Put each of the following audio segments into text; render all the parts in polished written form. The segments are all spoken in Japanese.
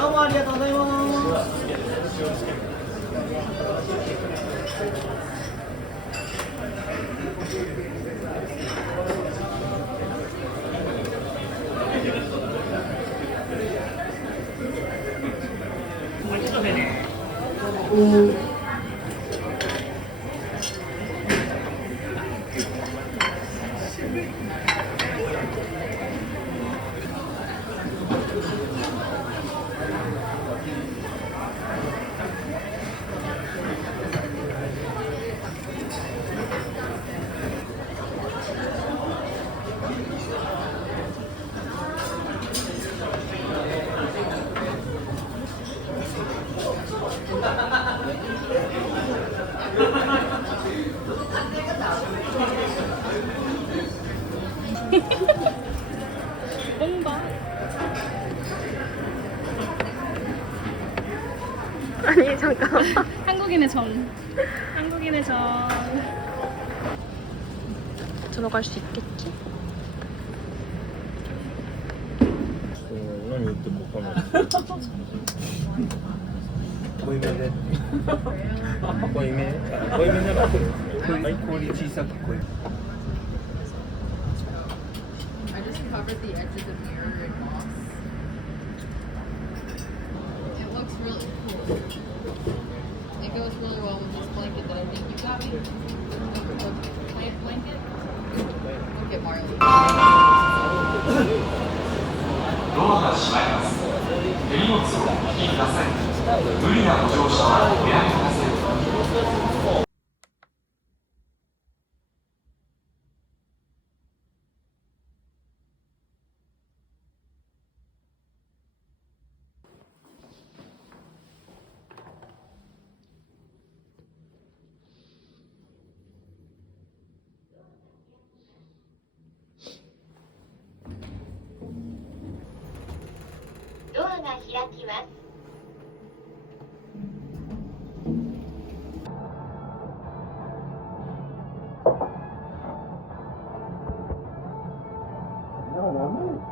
どうもありがとうございます。뭔가 아니 잠깐만. 한국인의 정. 한국인의 정. 들어갈 수 있겠지?何言っても分かんない。濃いめで。濃いめ。濃いめなら濃い。はい、氷小さく濃い。I just covered the edge of the mirror in moss. It looks really cool. It goes really well with this blanket that I think you got me. The plant blanket. Look at Marley. ドアが閉まります。手荷物をお引きください。無理なご乗車はおやめください。ドアが開きます。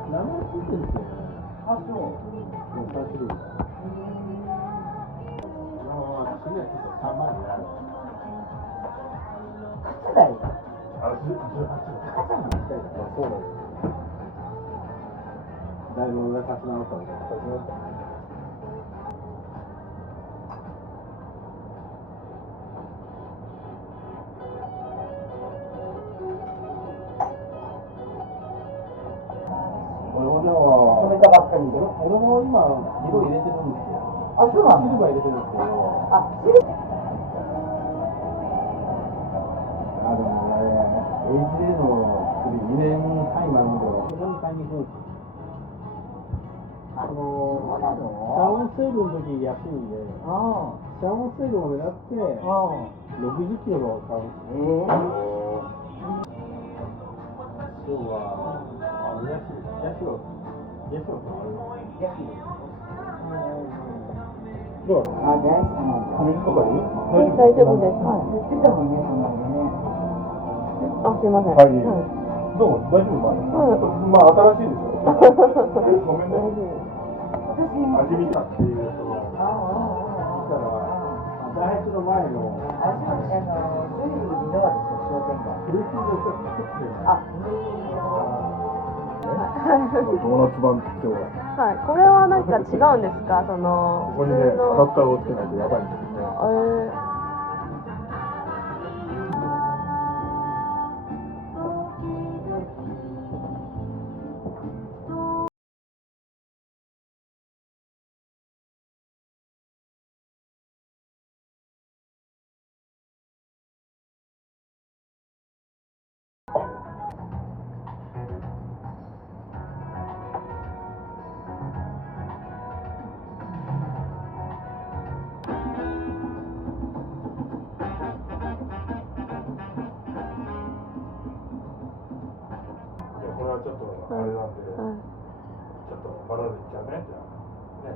名前ついてるんですよね。あ、そう。3種類。次はちょっと3万になる。勝田いか。あ、18号。勝田に行きたいから。そうなんです。だいぶ俺が立ち直ったんで、立ち直った。染めたばっかりで、俺も今、色入れてるんですよ。あ、そうなんシルバー入れてるんですけど。あ、シルバーでもあれ、HA の薬2年単位までも、非常に買いに行くんですよ。シャワーセールの時安いんで、シャワーセールを狙って、60キロの買うんですよ。今日は、ヤシロどう？あ、大丈夫です。大丈夫です。はい。あ、すいません。はい。どう？大丈夫かな？まあ新しいでしょ。ごめんね。味見たっていうその。だから大学の前の。ジュリーのはですよ、商店街。フルーツでちょっと作ってる。あ、ドーナツ版って今日は。はい。これはなんか違うんですか？そのここにね、アダプターをつけないとやばいんですよね。これはちょっとあれなんで、ちょっとバラでいっちゃうね、じゃあ。ね。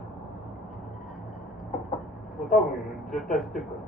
もう多分絶対知ってるから。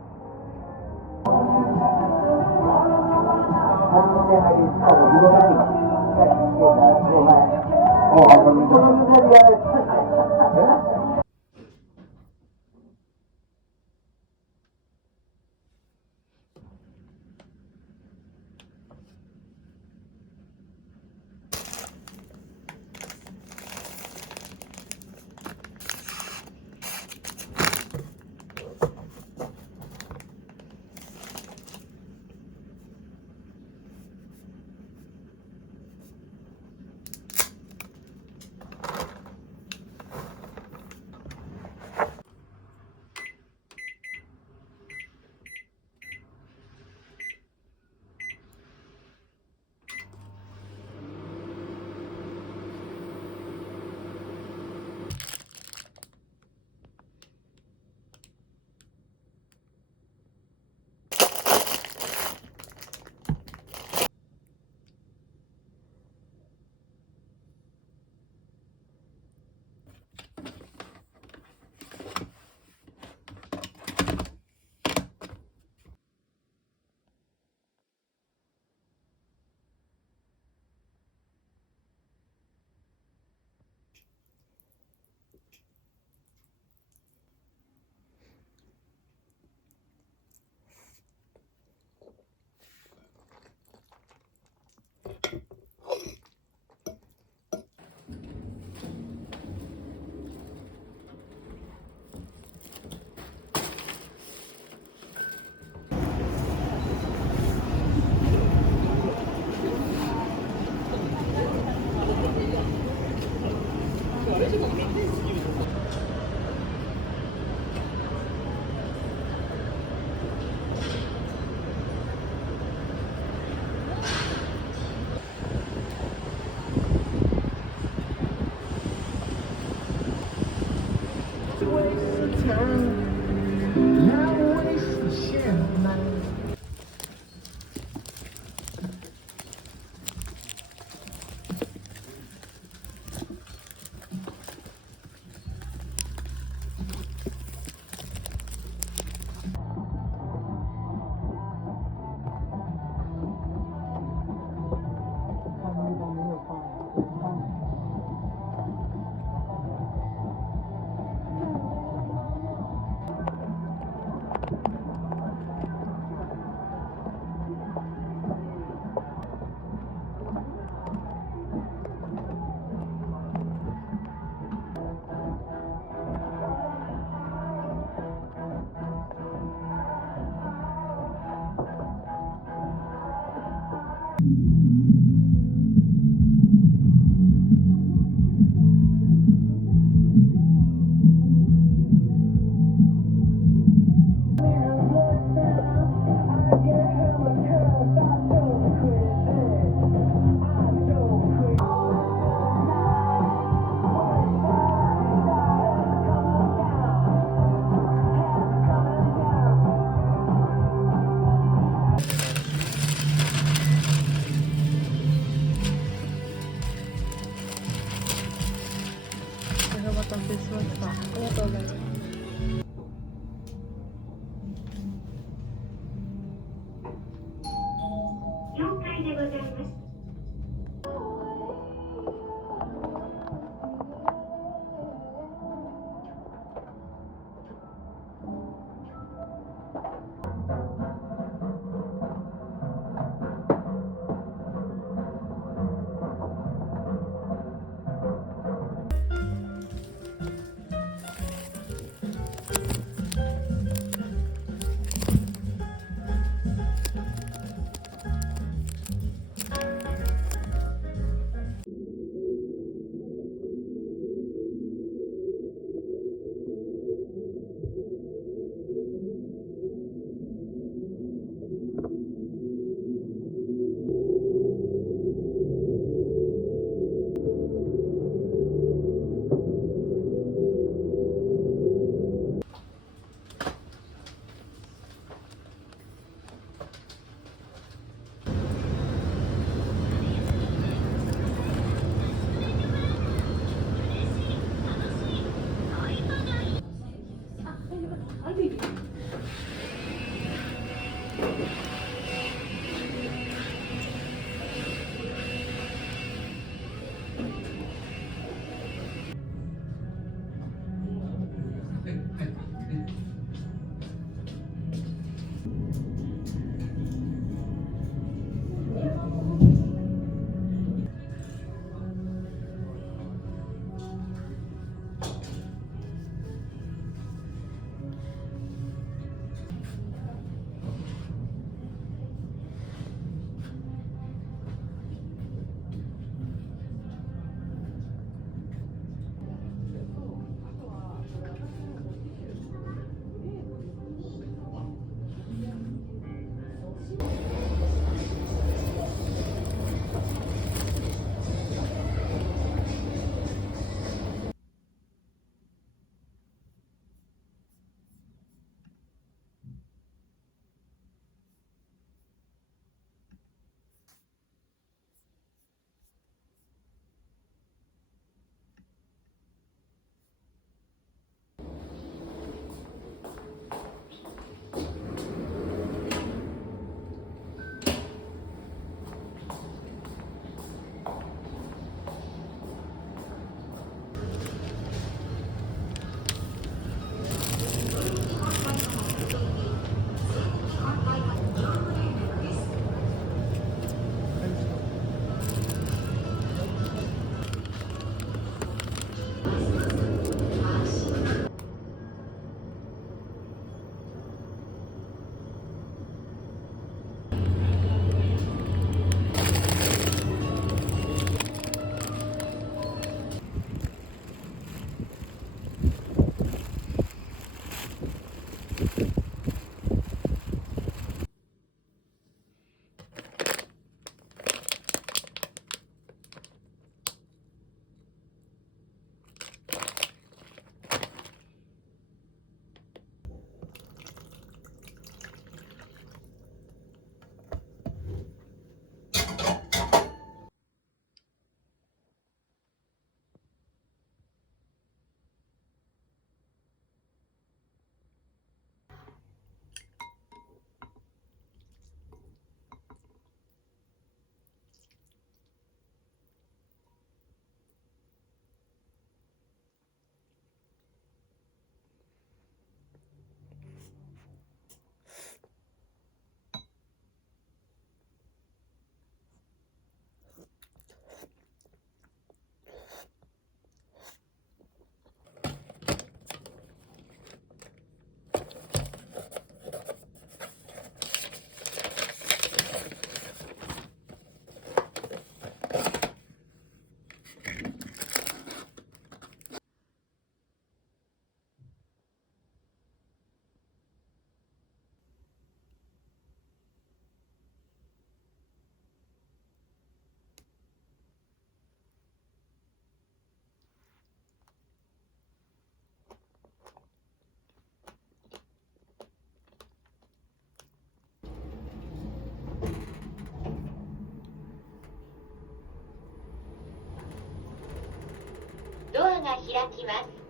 待たせしました。ありがとうございます。了解でございます。が開きます。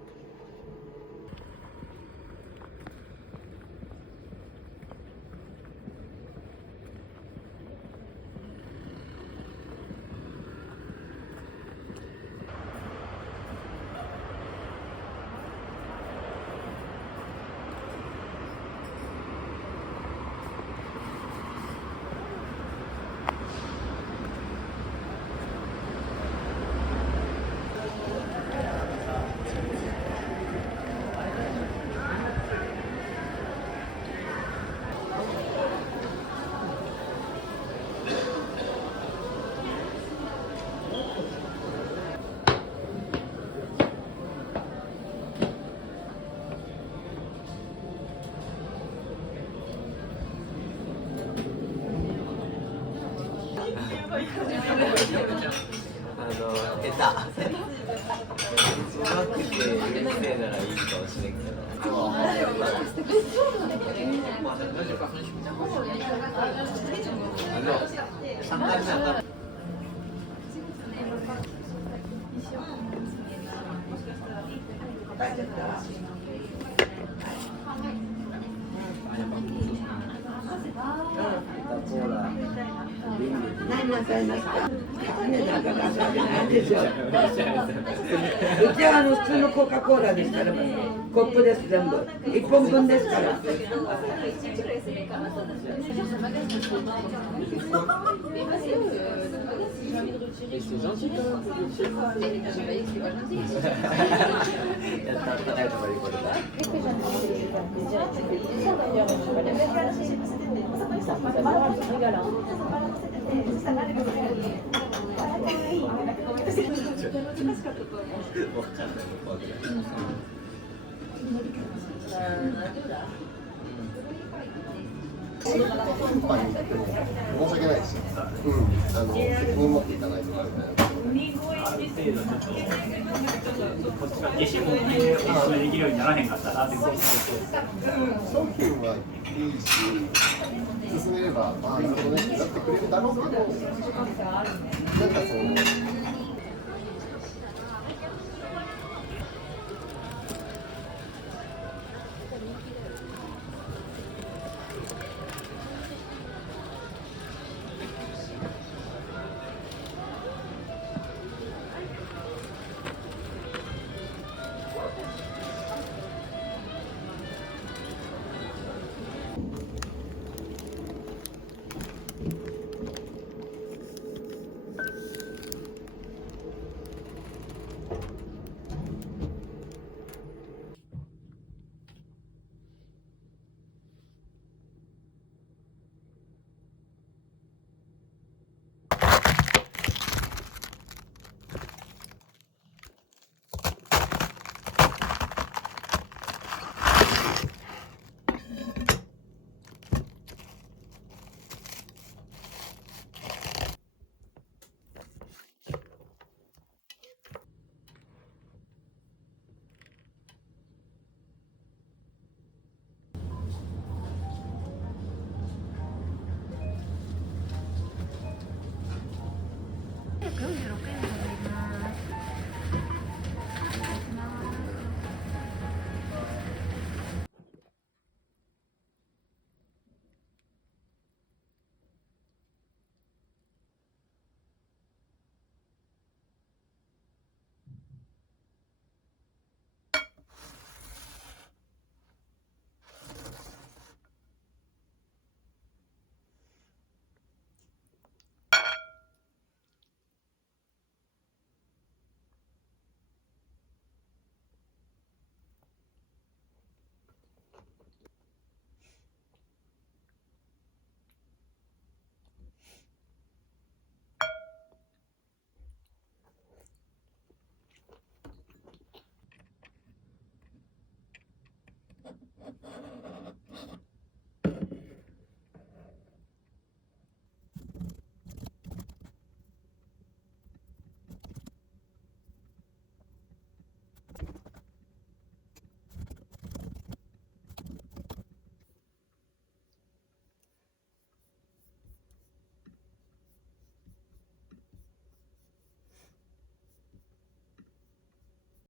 下手。うまくてうるせえならいいかもしれんけど。何なさいますか。種なんか出すわけないでしょ。うちは普通のコカ・コーラですから、コップです全部。1本分ですから。申し訳ないです。責任持っていただいてからね。ある程度ちょっとこっちが下志もお勧めできるようにならへんかったなってことですけど。商品はいいし、進めればまあなるほどね、やってくれるだろうけど、なんかうん。